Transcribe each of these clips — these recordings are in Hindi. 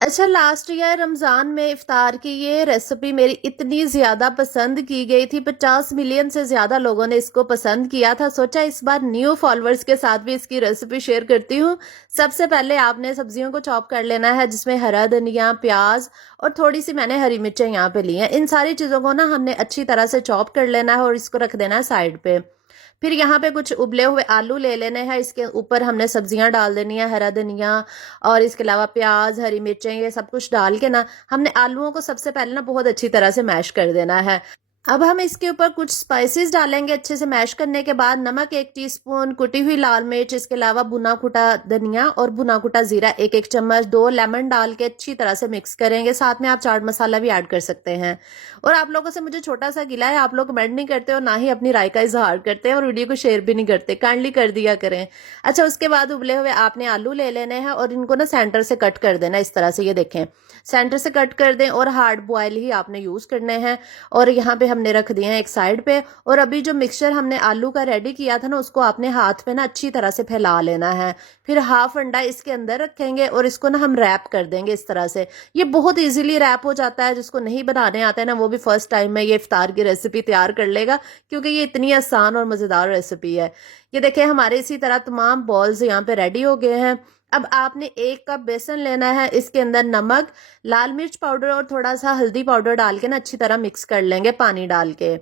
अच्छा, लास्ट ईयर रमज़ान में इफ्तार की ये रेसिपी मेरी इतनी ज़्यादा पसंद की गई थी, 50 मिलियन से ज़्यादा लोगों ने इसको पसंद किया था। सोचा इस बार न्यू फॉलोअर्स के साथ भी इसकी रेसिपी शेयर करती हूँ। सबसे पहले आपने सब्जियों को चॉप कर लेना है, जिसमें हरा धनिया, प्याज और थोड़ी सी मैंने हरी मिर्चें यहाँ पे ली हैं। इन सारी चीज़ों को ना हमने अच्छी तरह से चॉप कर लेना है और इसको रख देना है साइड पे। फिर यहाँ पे कुछ उबले हुए आलू ले लेने हैं, इसके ऊपर हमने सब्जियां डाल देनी है, हरा धनिया और इसके अलावा प्याज, हरी मिर्चें, ये सब कुछ डाल के ना हमने आलूओं को सबसे पहले ना बहुत अच्छी तरह से मैश कर देना है। अब हम इसके ऊपर कुछ स्पाइसेस डालेंगे। अच्छे से मैश करने के बाद नमक 1 टीस्पून, कुटी हुई लाल मिर्च, इसके अलावा भुना कुटा धनिया और भुना कुटा जीरा 1 1 चम्मच, 2 लेमन डाल के अच्छी तरह से मिक्स करेंगे। साथ में आप चाट मसाला भी ऐड कर सकते हैं। और आप लोगों से मुझे छोटा सा गिला है, आप लोग कमेंट नहीं करते और ना ही अपनी राय का इजहार करते हैं और वीडियो को शेयर भी नहीं करते, काइंडली कर दिया करें। अच्छा, उसके बाद उबले हुए आपने आलू ले लेने हैं और इनको ना सेंटर से कट कर देना इस तरह से। ये देखें, सेंटर से कट कर दें और हार्ड बॉयल ही आपने यूज करने हैं। और यहाँ पे हमने रख दिए हैं एक साइड पे। और अभी जो मिक्सचर हमने आलू का रेडी किया था ना, उसको आपने हाथ पे ना अच्छी तरह से फैला लेना है। फिर हाफ अंडा इसके अंदर रखेंगे और इसको ना हम रैप कर देंगे इस तरह से। ये बहुत इजीली रैप हो जाता है, जिसको नहीं बनाने आता है ना वो भी फर्स्ट टाइम में ये इफ्तार की रेसिपी तैयार कर लेगा, क्योंकि ये इतनी आसान और मजेदार रेसिपी है। ये देखिए, हमारे इसी तरह तमाम बॉल्स यहाँ पे रेडी हो गए हैं। अब आपने 1 कप बेसन लेना है, इसके अंदर नमक, लाल मिर्च पाउडर और थोड़ा सा हल्दी पाउडर डाल के ना अच्छी तरह मिक्स कर लेंगे पानी डाल के।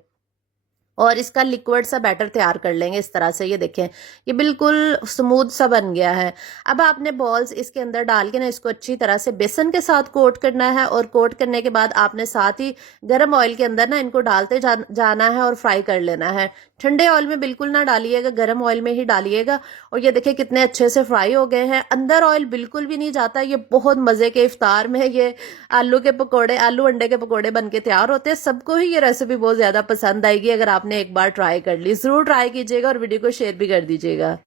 और इसका लिक्विड सा बैटर तैयार कर लेंगे इस तरह से। ये देखें, ये बिल्कुल स्मूथ सा बन गया है। अब आपने बॉल्स इसके अंदर डाल के ना इसको अच्छी तरह से बेसन के साथ कोट करना है। और कोट करने के बाद आपने साथ ही गर्म ऑयल के अंदर ना इनको डालते जाना है और फ्राई कर लेना है। ठंडे ऑयल में बिल्कुल ना डालिएगा, गर्म ऑयल में ही डालिएगा। और ये देखिए कितने अच्छे से फ्राई हो गए हैं, अंदर ऑयल बिल्कुल भी नहीं जाता। ये बहुत मजे के इफ्तार में ये आलू के पकोड़े, आलू अंडे के पकोड़े बन के तैयार होते हैं। सबको ही ये रेसिपी बहुत ज्यादा पसंद आएगी। अगर आपने एक बार ट्राई कर ली, जरूर ट्राई कीजिएगा और वीडियो को शेयर भी कर दीजिएगा।